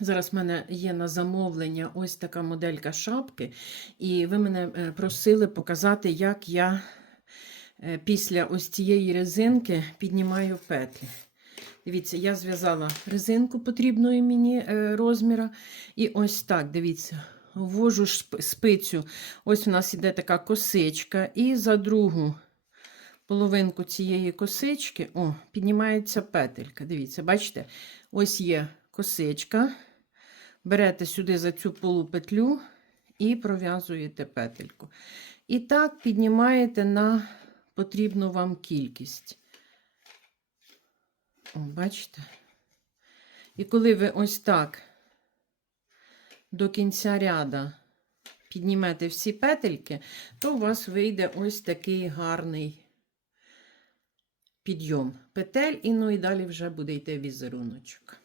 Зараз в мене є на замовлення ось така моделька шапки, і ви мене е, просили показати, як я е, після ось цієї резинки піднімаю петлі. Дивіться, я зв'язала резинку потрібної мені е, розміра. І ось так, дивіться, ввожу спицю. Ось у нас іде така косичка, і за другу половинку цієї косички о, піднімається петелька. Дивіться, бачите, ось є косичка. Берете сюди за цю полупетлю і пров'язуєте петельку. І так піднімаєте на потрібну вам кількість. О, бачите? І коли ви ось так до кінця ряда піднімете всі петельки, то у вас вийде ось такий гарний підйом петель, і ну і далі вже буде йти візеруночок.